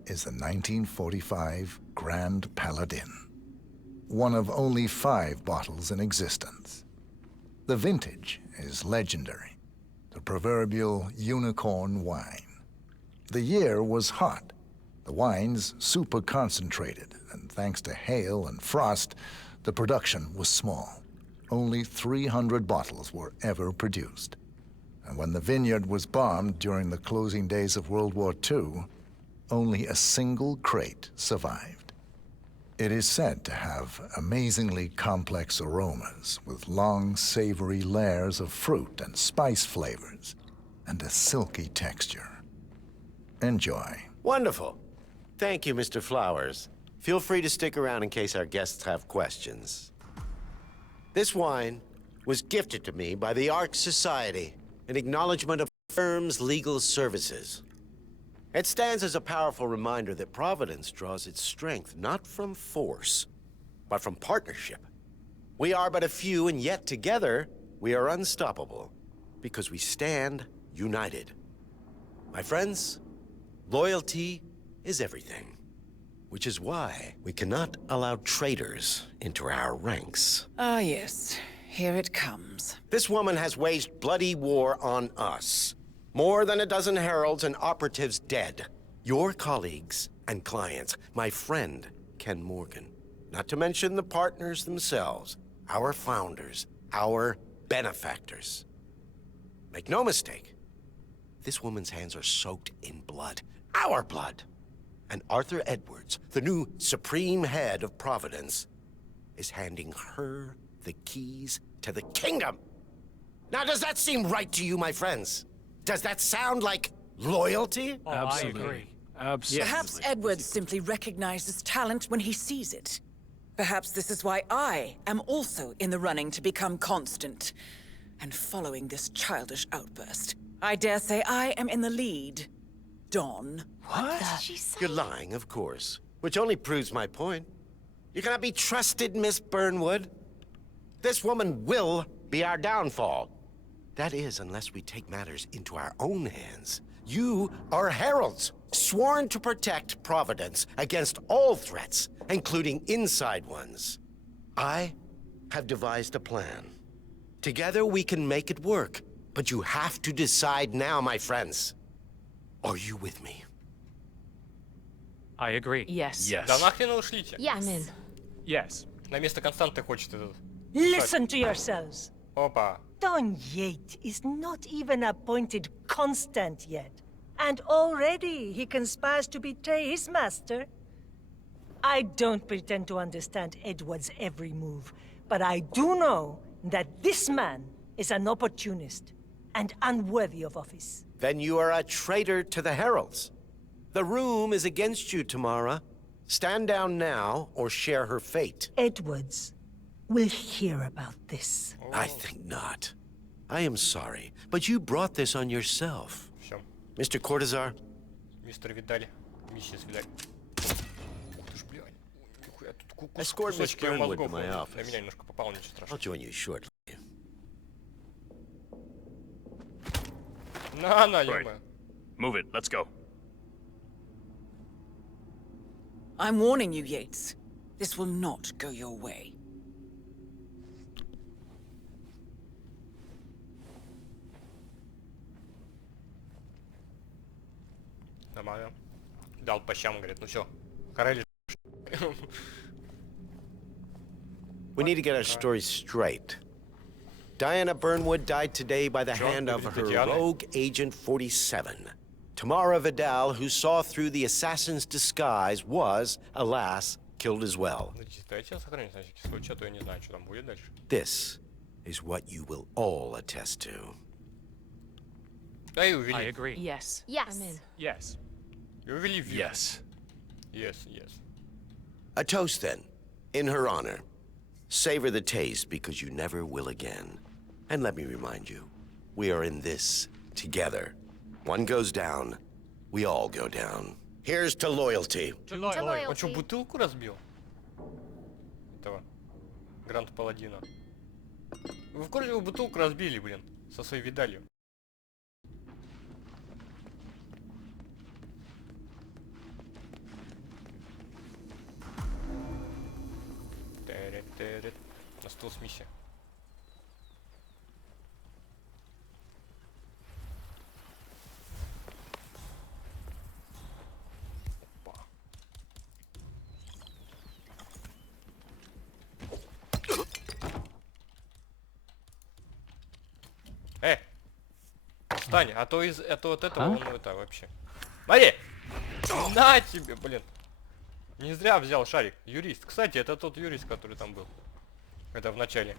is the 1945 Grand Paladin. One of only 5 bottles in existence. The vintage is legendary, the proverbial unicorn wine. The year was hot, the wine's super concentrated, and thanks to hail and frost, the production was small. Only 300 bottles were ever produced. And when the vineyard was bombed during the closing days of World War II, only a single crate survived. It is said to have amazingly complex aromas with long, savory layers of fruit and spice flavors and a silky texture. Enjoy. Wonderful. Thank you, Mr. Flowers. Feel free to stick around in case our guests have questions. This wine was gifted to me by the Ark Society in acknowledgement of the firm's legal services. It stands as a powerful reminder that Providence draws its strength not from force, but from partnership. We are but a few, and yet together we are unstoppable because we stand united. My friends, loyalty is everything, which is why we cannot allow traitors into our ranks. Ah, yes. Here it comes. This woman has waged bloody war on us. More than a dozen heralds and operatives dead. Your colleagues and clients, my friend, Ken Morgan. Not to mention the partners themselves, our founders, our benefactors. Make no mistake, this woman's hands are soaked in blood. Our blood. And Arthur Edwards, the new supreme head of Providence, is handing her the keys to the kingdom. Now, does that seem right to you, my friends? Does that sound like loyalty? Oh, absolutely. I agree. Absolutely. Perhaps Edwards simply recognizes talent when he sees it. Perhaps this is why I am also in the running to become constant. And following this childish outburst, I dare say I am in the lead. Dawn. What did she say? You're lying, of course. Which only proves my point. You cannot be trusted, Miss Burnwood. This woman will be our downfall. That is, unless we take matters into our own hands. You are heralds, sworn to protect Providence against all threats, including inside ones. I have devised a plan. Together we can make it work, but you have to decide now, my friends. Are you with me? I agree. Yes. Yes. Да нахрен ушлите. Yes. Yes. На место Константы хочет этот... Listen to yourselves. Опа. Don Yates is not even appointed constant yet. And already he conspires to betray his master. I don't pretend to understand Edward's every move, but I do know that this man is an opportunist and unworthy of office. Then you are a traitor to the heralds. The room is against you, Tamara. Stand down now or share her fate. Edwards will hear about this. I think not. I am sorry, but you brought this on yourself. Всё. Mr. Cortazar? Мистер Видаль. Миссис Видаль. Ух ты ж, блядь. Нихуя, тут Escort Miss кусочки её Burnwood to мозгов. my На office. меня немножко попало, ничего страшного. I'll join you shortly. На, Right. ё-моё. Move it. Let's go. I'm warning you, Yates. This will not go your way. Нормально. Дал по щам, говорит, ну все, Харели. We need to get our stories straight. Diana Burnwood died today by the hand of her rogue Agent 47. Tamara Vidal, who saw through the assassin's disguise, was, alas, killed as well. This is what you will all attest to. I agree. Yes. Yes. I'm in. Yes. You believe? Yes. Yes, yes. A toast, then, in her honor. Savor the taste, because you never will again. And let me remind you, we are in this together. One goes down, we all go down. Here's to loyalty. Он что, бутылку разбил? Этого Гранд Паладина. Вы в курсе, его бутылку разбили, блин, со своей Видалью. На стол с миссией. Встань, а то от этого он это вообще. Смотри! На тебе, блин! Не зря взял шарик. Юрист. Кстати, это тот юрист, который там был. Это в начале.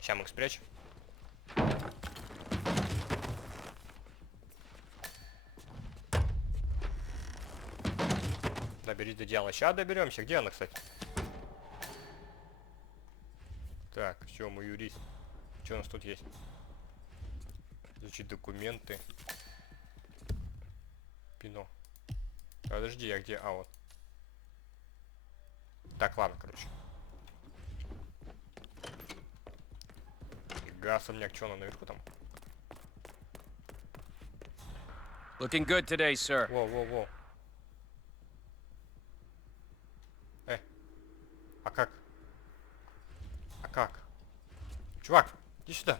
Сейчас мы их спрячем. Доберись до дела. Сейчас доберемся. Где она, кстати? Так, все, мы юрист. Что у нас тут есть? Изучить документы. Пино. Подожди, а где? А, вот. Так, ладно, короче. Газ, особняк, что она наверху там? Looking good today, sir. Во. А как? А как? Чувак, иди сюда.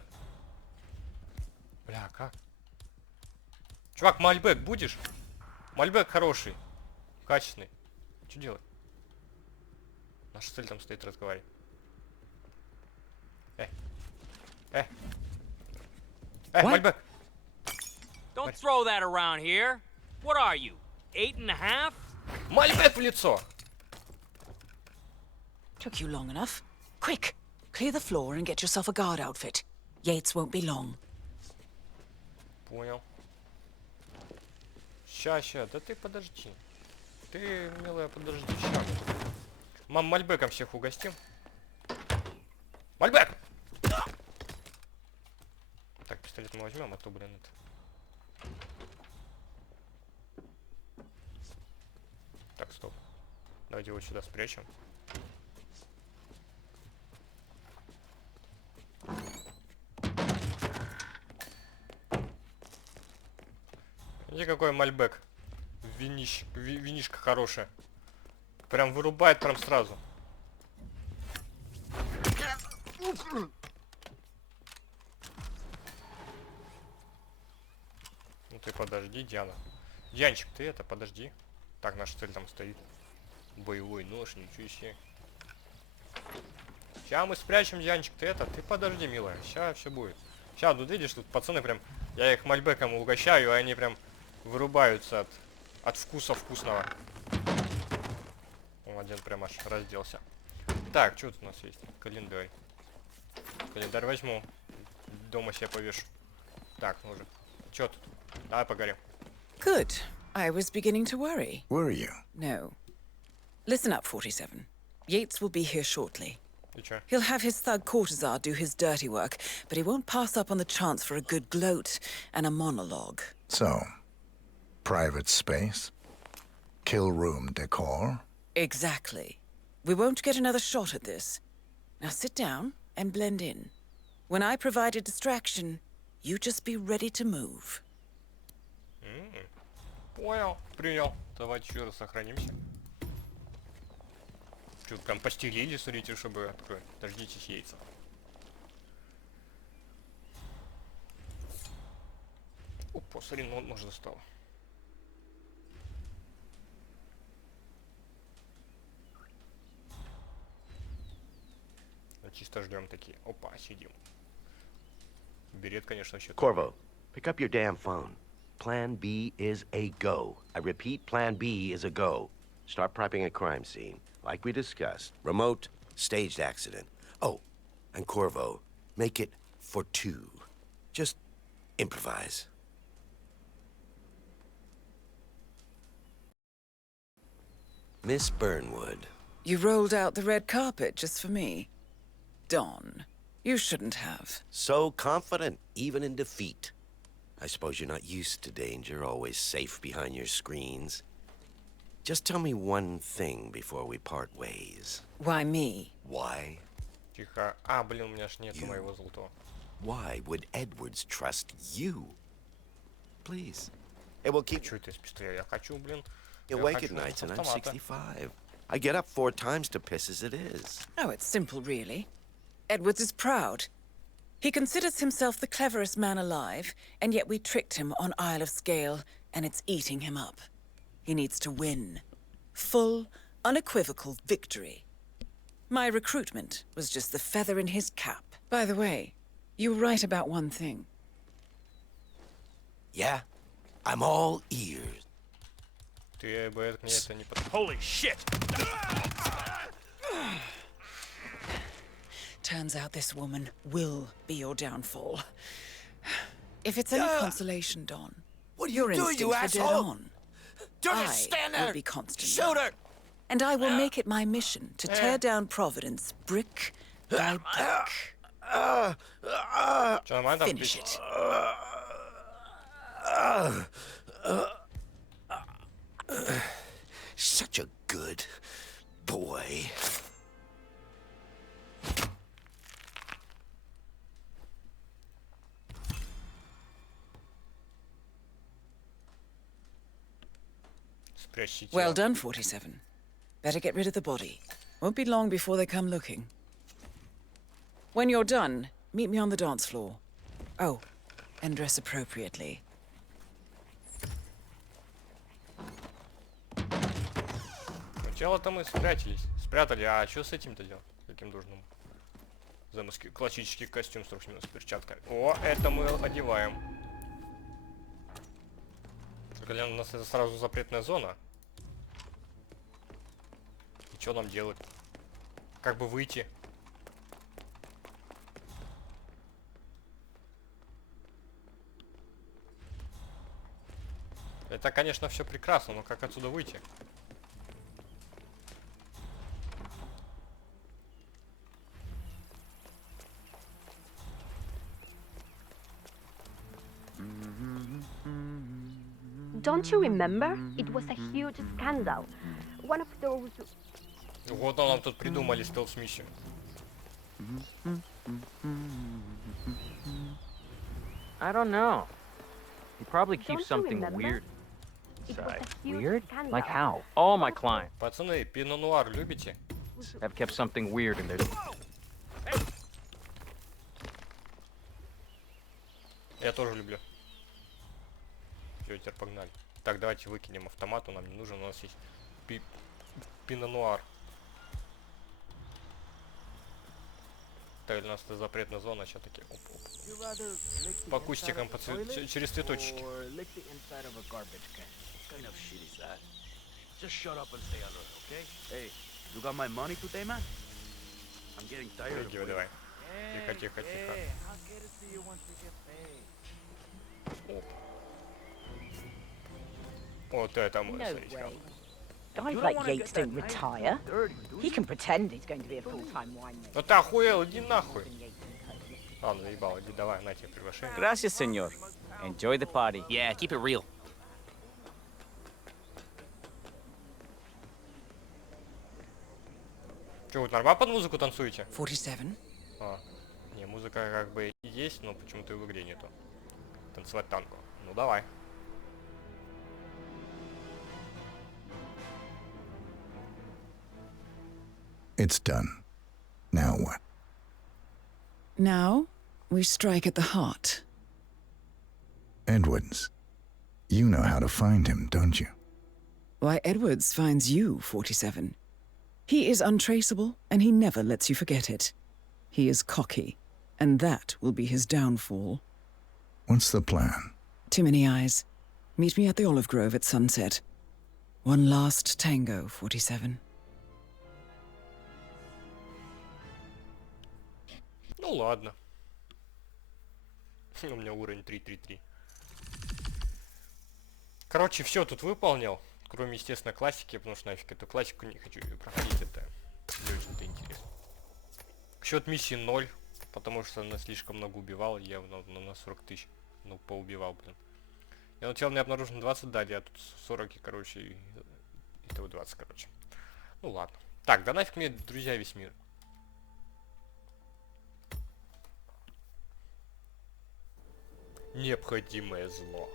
Бля, а как? Чувак, мальбэк будешь? Мальбэк хороший. Качественный. Что делать? Наша цель там стоит разговаривать. Мальбэк! Don't throw that around here. What are you, 8.5? Мальбэк в лицо! Took you long enough. Quick, clear the floor and get yourself a guard outfit. Yates won't be long. Понял. Ща, да ты подожди. Ты, милая, подожди, ща. Мам, мальбэком всех угостим. Мальбэк! Так, пистолет мы возьмем, а то, блин, это... Так, стоп. Давайте его сюда спрячем. Видите, какой мальбэк. Винишка хорошая. Прям вырубает прям сразу. Ну ты подожди, Диана. Янчик, ты это, подожди. Так, наша цель там стоит. Боевой нож, ничего себе. Сейчас мы спрячем, Янчик, ты это. Ты подожди, милая. Сейчас все будет. Сейчас, тут видишь, тут пацаны прям... Я их мальбеком угощаю, и они прям вырубаются от вкуса вкусного. Он один прям аж разделся. Так, что тут у нас есть? Календарь. Календарь возьму. Дома себе повешу. Так, ну уже. Что тут? Давай поговорим. Good. I was beginning to worry. Were you? No. Listen up, 47. Yates will be here shortly. И чё? He'll have his thug Cortazar do his dirty work, but he won't pass up on the chance for a good gloat and a monologue. So, private space? Kill room decor? Exactly. We won't get another shot at this. Now sit down and blend in. When I provide a distraction, you just be ready to move. Понял, принял. Давайте еще раз сохранимся. Что-то прям постелили, смотрите, чтобы открыть. Дождитесь яйца. Опа, смотри, нож достал. Чисто ждем такие. Опа, сидим. Берет, конечно, еще... Corvo, pick up your damn phone. Plan B is a go. I repeat, Plan B is a go. Start prepping a crime scene, like we discussed. Remote, staged accident. Oh, and Corvo, make it for two. Just improvise. Miss Burnwood. You rolled out the red carpet just for me. Don, you shouldn't have. So confident, even in defeat. I suppose you're not used to danger, always safe behind your screens. Just tell me one thing before we part ways. Why me? Why? Тихо. А, блин, у меня ж нету моего золотого. Why would Edwards trust you? Please. It will keep... Чё это из пистолета? Я хочу, блин. You wake at nights and I'm 65. I get up 4 times to piss as it is. Oh, it's simple, really. Edwards is proud. He considers himself the cleverest man alive, and yet we tricked him on Isle of Scale, and it's eating him up. He needs to win. Full, unequivocal victory. My recruitment was just the feather in his cap. By the way, you were right about one thing. Yeah? I'm all ears. Holy shit! Turns out this woman will be your downfall. If it's any consolation, Don, what are your you doing, you instincts are dead asshole? on. Don't stand I there! will be constant. Shoot her! And I will make it my mission to tear down Providence brick by brick. Finish it. Such a good boy. Well done, 47. Better get rid of the body. Won't be long before they come looking. When you're done, meet me on the dance floor. Oh, and dress appropriately. Сначала-то мы спрятали, а что с этим-то делать? Каким должным? Классический костюм с перчатками. О, это мы одеваем. Только у нас это сразу запретная зона. И что нам делать? Как бы выйти? Это, конечно, все прекрасно, но как отсюда выйти? Don't you remember? It was a huge scandal. One of those... Вот нам тут придумали стелс-миссию. I don't know. He probably keeps something weird inside. Weird? Like how? All my clients Пацаны, пино-нуар любите? have kept something weird in their... Я тоже люблю. Всё, теперь погнали. Так, давайте выкинем автомат, он нам не нужен, у нас есть пино-нуар. Так, у нас это запретная зона, сейчас такие оп-оп. По кустикам, через цветочки. Just shut up and stay under it, okay? Hey, you got my money today, man? I'm getting tired of Давай. Тихо, тихо, тихо. Оп. Вот это мы, смотрите. Guys like Yates don't retire. He can pretend he's going to be a full-time winemaker. Ну ты охуел, иди нахуй. Ладно, заебал, иди давай, на тебе приглашение. Gracias, señor. Enjoy the party. Yeah, keep it real. Че, вы нормально под музыку танцуете? 47. А, не, музыка как бы есть, но почему-то в игре нету. Танцевать танго. Ну давай. It's done. Now what? Now, we strike at the heart. Edwards. You know how to find him, don't you? Why, Edwards finds you, 47. He is untraceable, and he never lets you forget it. He is cocky, and that will be his downfall. What's the plan? Too many eyes. Meet me at the olive grove at sunset. One last tango, 47. Ну ладно. У меня уровень 333. Короче, все тут выполнил. Кроме, естественно, классики, потому что нафиг эту классику не хочу проходить, это не очень-то интересно. Счет миссии 0, потому что она слишком много убивала, я на 40 тысяч, ну, поубивал, блин. Я начал не обнаружен 20 дали, а тут 40, короче, и того 20, короче. Ну ладно. Так, да нафиг мне, друзья, весь мир. Необходимое зло.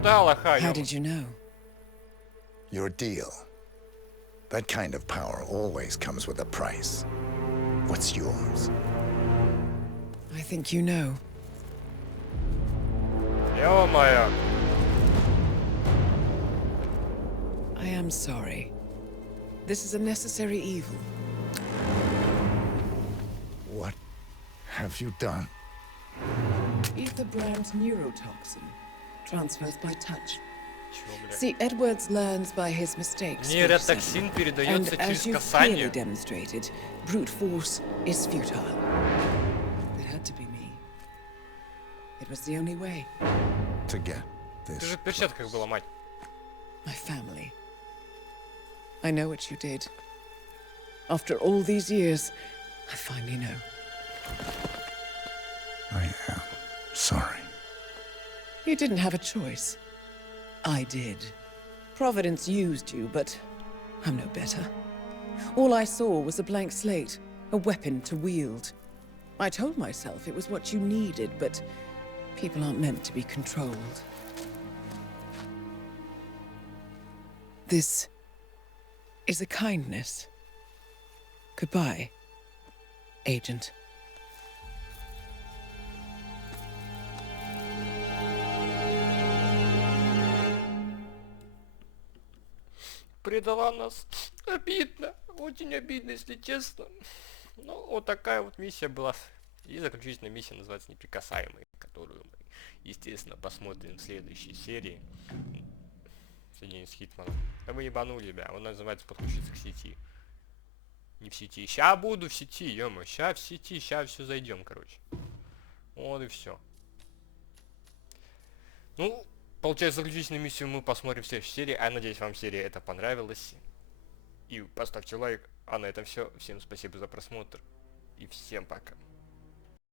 Сюда, лоха, How did you know? Your deal. That kind of power always comes with a price. What's yours? I think you know. Ё-моё. I am sorry. This is a necessary evil. What have you done? Ether brand neurotoxin transfers by touch. See, Edwards learns by his mistakes. Нейротоксин передается через касание. And as you've clearly demonstrated, brute force is futile. It had to be me. It was the only way. To get this. Ты же в перчатках была, мать. My family. I know what you did. After all these years, I finally know. I am sorry. You didn't have a choice. I did. Providence used you, but I'm no better. All I saw was a blank slate, a weapon to wield. I told myself it was what you needed, but people aren't meant to be controlled. This is a kindness. Goodbye, Agent. Предала нас. Обидно. Очень обидно, если честно. Ну, вот такая вот миссия была. И заключительная миссия называется «Неприкасаемые», которую мы, естественно, посмотрим в следующей серии. Соединение с Хитманом. Да вы ебанули, ребят. Он называется «Подключиться к сети». Не в сети. Ща буду в сети, ё-моё. Ща в сети, ща все зайдем, короче. Вот и все. Ну, получается, заключительную миссию мы посмотрим в следующей серии. А я надеюсь, вам серия эта понравилась. И поставьте лайк. А на этом все. Всем спасибо за просмотр. И всем пока.